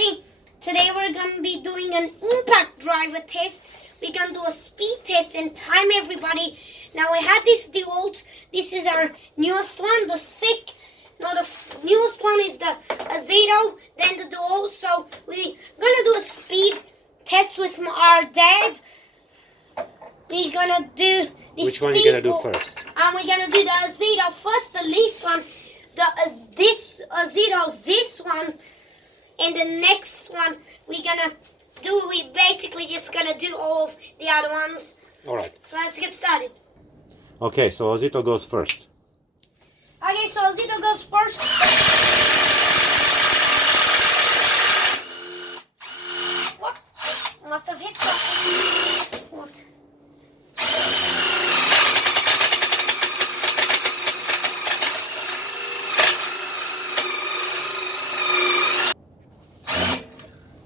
everybody. Today we're going to be doing an impact driver test. We're going to do a speed test and time, everybody. Now we had this Dewalt. This is our newest one, the newest one is the Ozito, then the Dewalt. So we're going to do a speed test with our dad. We're going to do the Which one are you going to do first? We're going to do the Ozito first, the least one. This Ozito, this one. And the next one we basically just gonna do all of the other ones. Alright. So let's get started. Okay, so Ozito goes first. Okay, so Ozito goes first. What? Must have hit something. What?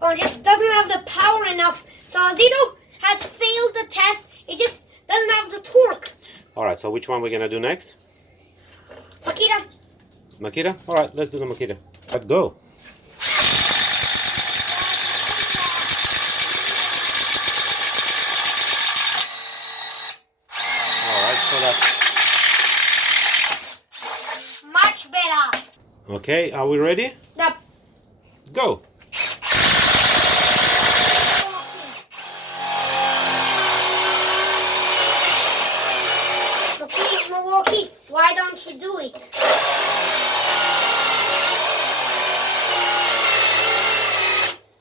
Or just doesn't have the power enough. So Ozito has failed the test. It just doesn't have the torque. Alright, so which one we're gonna do next? Makita. Makita? Alright, let's do the Makita. Let's go. Alright, so that's Much better. okay, are we ready? Yep. Go! Milwaukee, why don't you do it?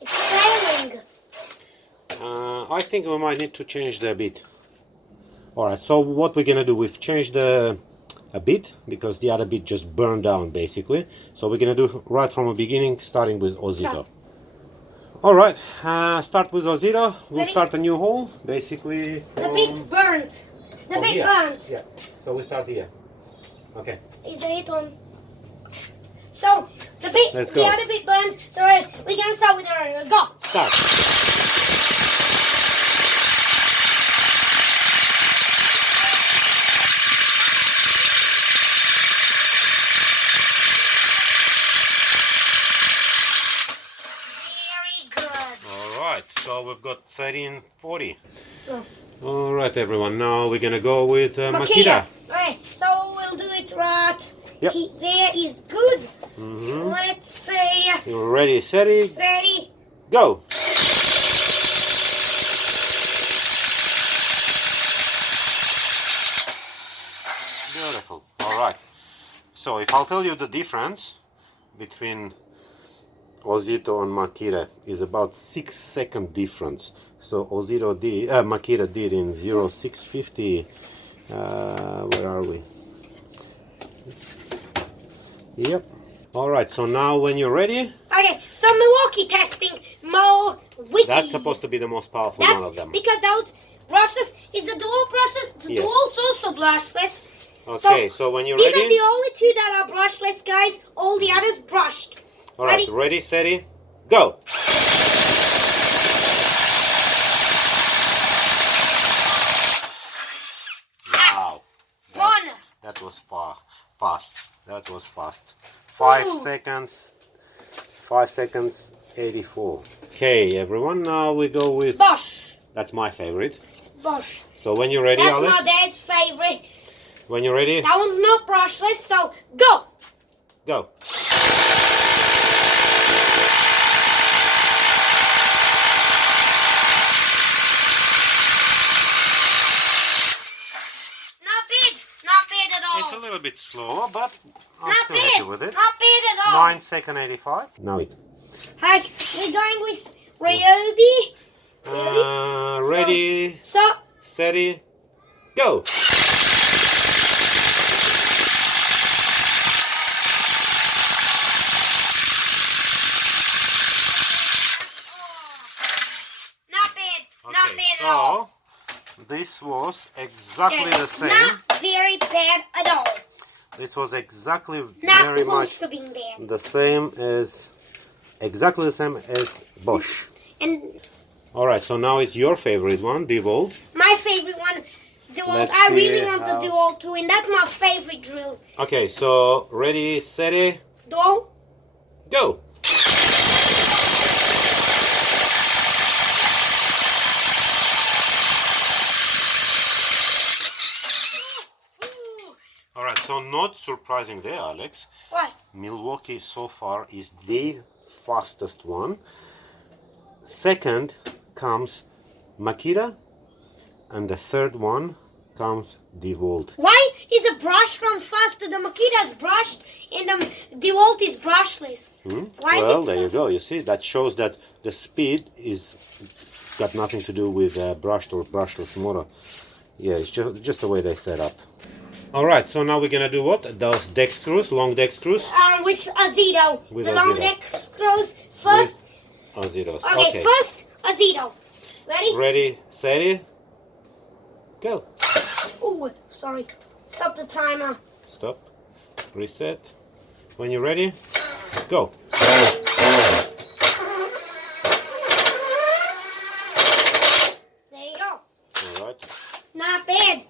It's failing. I think we might need to change the bit. Alright, so what we're gonna do, we've changed a bit because the other bit just burned down basically. So we're gonna do right from the beginning, starting with Ozito. Alright, start with Ozito. We'll Ready? start a new hole, basically. The bit burnt. The bit here. burnt. Yeah, so we start here. Okay. Is the hit on? So Let's the go. other bit burnt. So we're gonna start with the go. Start. Very good. Alright, so we've got 1340. Oh. Alright everyone, now we're gonna go with Makita. Makita. Okay, so we'll do it right. Yep. There is good. Mm-hmm. Let's say You're ready, steady, steady. go! Beautiful. Alright. So if I'll tell you the difference between Ozito and Makita is about 6-second difference. So Makita did in 0.650. Where are we? Yep. Alright, so now when you're ready, Okay, so Milwaukee testing more wiki. that's supposed to be the most powerful one of them. Because those brushless is the Dewalt brushless. The Yes. Dewalt's also brushless. Okay, so when you're These ready, are the only two that are brushless, guys. All the others brushed. alright, ready, steady, go! Wow, One. that was fast. That was fast. 5 Ooh. seconds. 5 seconds. 84. Okay, everyone. Now we go with. Bosch. That's my favorite. Bosch. So when you're ready, That's Alex. my dad's favorite. When you're ready, That one's not brushless, so go. go. Not bad at all. It's a little bit slower, but I'm Not still happy bad. with it. Not bad at all. 9 second 85. Now it. Heck, we're going with Ryobi. Ready, So, steady, go. not bad. Not Okay, bad at all. so this was exactly the same. Not very bad at all. This was exactly Not very close much to being bad. the same as, exactly the same as Bosch. And Alright, so now it's your favorite one, Dewalt. my favorite one, Dewalt. Let's I really see want how- the Dewalt too, and that's my favorite drill. Okay, so ready, steady, Dewalt. go! So not surprising there, Alex. Why? Milwaukee so far is the fastest one. Second comes Makita, and the third one comes Dewalt. Why is a brush run faster? The Makita's brushed and the Dewalt is brushless. Why Well, is it there you faster? go. You see, that shows that the speed is got nothing to do with brushed or brushless motor. Yeah, it's just the way they set up. All right, so now we're gonna do what? Those deck screws, long deck screws. With Ozito. With the long Ozito. neck screws. First. Ozitos. Okay, first Ozito. Ready? Ready, steady, go. Oh, sorry. Stop the timer. Stop. Reset. When you're ready, go. There you go. All right. Not bad.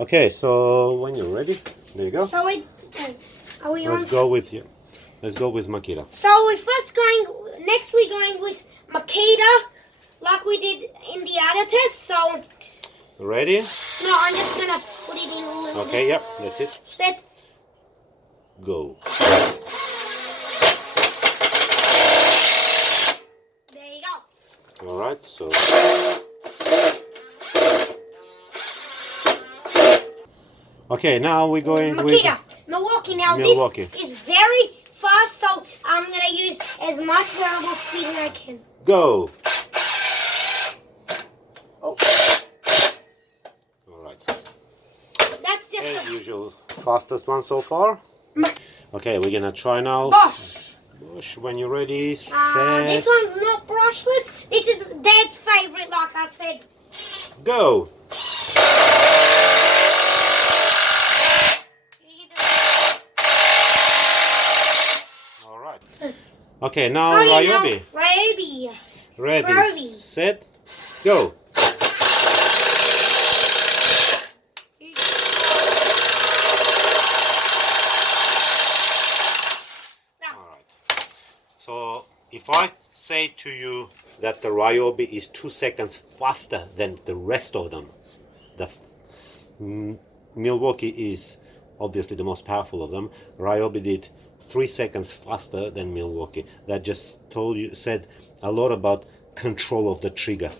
Okay, so when you're ready, there you go. So we are we on? Let's go with you. Let's go with Makita. So we're first going. Next, we're going with Makita, like we did in the other test. So Ready? no, I'm just gonna put it in a little Okay, bit. yep, that's it. Set. Go. There you go. All right, so. Okay, now we're going with Makita, Milwaukee. Now Milwaukee. this is very fast, so I'm gonna use as much variable speed as I can. go. Oh, All right. that's just As usual, fastest one so far. Okay, we're gonna try now. Bosch. Bosch, when you're ready, set. This one's not brushless. This is Dad's favorite, like I said. Go. All right. Okay, now Ryobi. Ryobi. Ready, Ryobi. set, go. All right. So if I say to you that the Ryobi is 2 seconds faster than the rest of them, the Milwaukee is obviously the most powerful of them. Ryobi did 3 seconds faster than Milwaukee. That just said a lot about control of the trigger.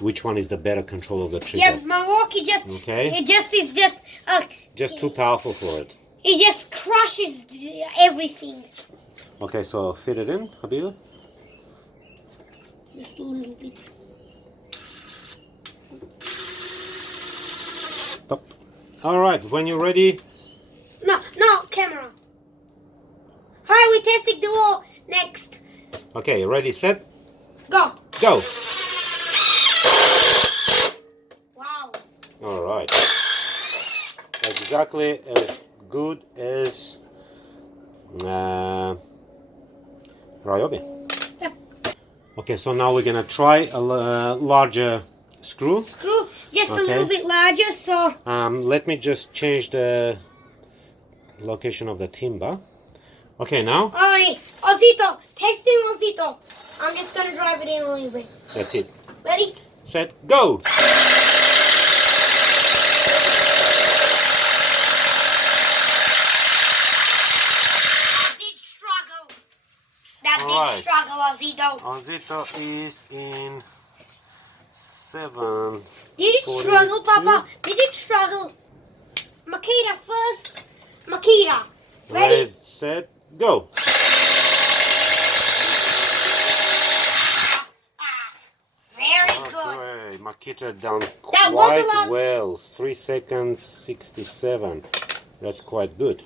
Which one is the better control of the trigger? Yeah, Milwaukee just Okay. it just is Just too powerful for it. it just crushes everything. Okay, so fit it in, Habila. Just a little bit. Stop. All right, when you're ready, No, camera. Alright, we're testing the wall. Next. okay, ready, set, Go. go. Wow. All right. Exactly as good as Ryobi. Yep. Okay, so now we're gonna try a larger screw. Screw just a Okay. little bit larger, so Let me just change the location of the timber. Okay, now alright, Ozito, testing Ozito. I'm just gonna drive it in a little bit. that's it. Ready? Set, go. Did struggle. That Alright. did struggle, Ozito. Ozito is in 7. Did it 42. struggle, Papa? Did it struggle? Makita first. Makita. Ready? Ready, set, go. Very good. Okay, Makita done That was a quite lot. well. 3 seconds 67. That's quite good.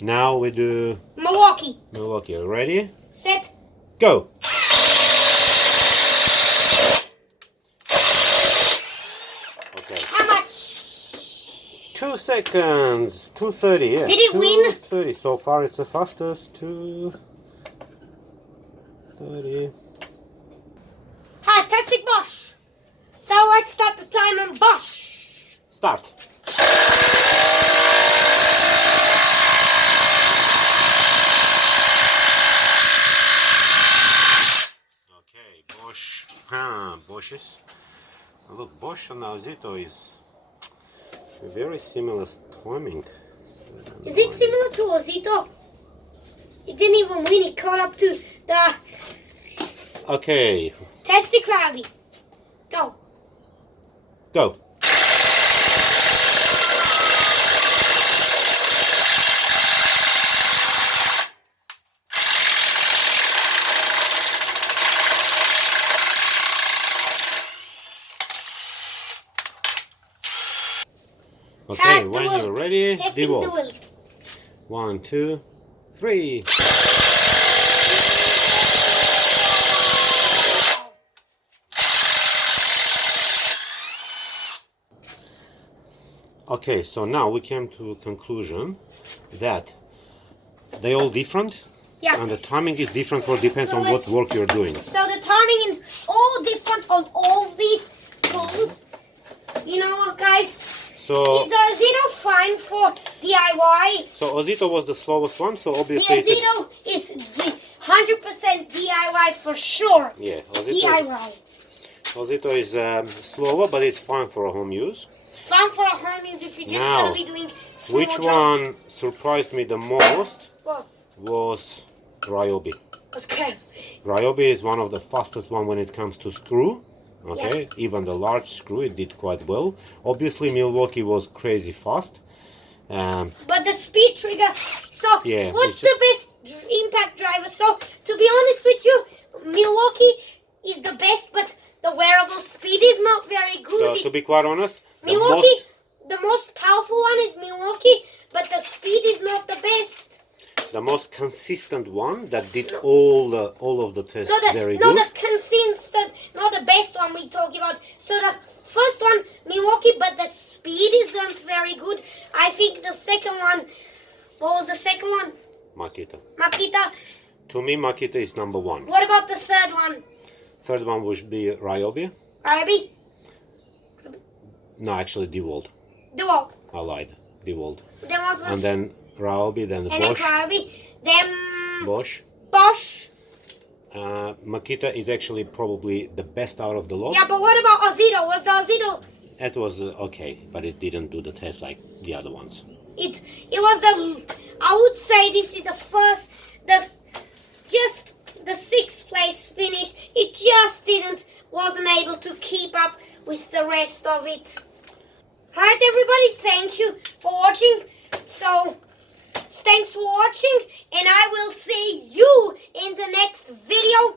Now we do Milwaukee. Milwaukee. Ready? Set. Go. Okay. How much? 2 seconds. 2:30. Yeah. Did it win? 2:30. So far, it's the fastest. 2:30. Hi, testing Bosch. So let's start the time on Bosch. Start. Okay, Bosch. Bosch's. Look, Bosch and Ozito is Very similar timing. Is it similar to Ozito? He didn't even win. He caught up to the Okay, Test it, Ryobi. Go. go. Okay, Hack when Dewalt. you're ready, Testing Dewalt. Dewalt. 1, 2, 3. Okay, so now we came to a conclusion that they're all different, Yeah. and the timing is different for depends So on what let's- work you're doing. So the timing is all different on all these tools. You know what, guys? So, Is the Ozito fine for DIY? so Ozito was the slowest one, so The obviously, Ozito is 100% DIY for sure. yeah, DIY. Ozito is slower, but it's fine for home use. Fun for a home use if you're just Now, gonna be doing small Which jobs. one surprised me the most Well, was Ryobi. okay. Ryobi is one of the fastest one when it comes to screw. Okay, even the large screw it did quite well. Obviously, Milwaukee was crazy fast. But the speed trigger. So, Yeah, what's it's the best impact driver? So, to be honest with you, Milwaukee is the best, but the wearable speed is not very So good. to be quite honest, Milwaukee, the most powerful one is Milwaukee, but the speed is not the best. the most consistent one that did all of the tests very Not good. the consistent, not the best one we talk about. So the first one, Milwaukee, but the speed isn't very good. I think the second one, what was the second one? Makita. Makita. To me, Makita is number one. What about the third one? Third one would be Ryobi. Ryobi? No, actually Dewalt. Dewalt. I lied. Dewalt. Then what was? And then Ryobi, then and then Bosch. Ryobi. Then Bosch. Bosch. Makita is actually probably the best out of the lot. Yeah, but what about Ozito? Was the Ozito? It was okay, but it didn't do the test like the other ones. It was the. I would say this is the first. Just the sixth place finish. It just wasn't able to keep up with the rest of it. Right, everybody, thank you for watching. So, thanks for watching, and I will see you in the next video.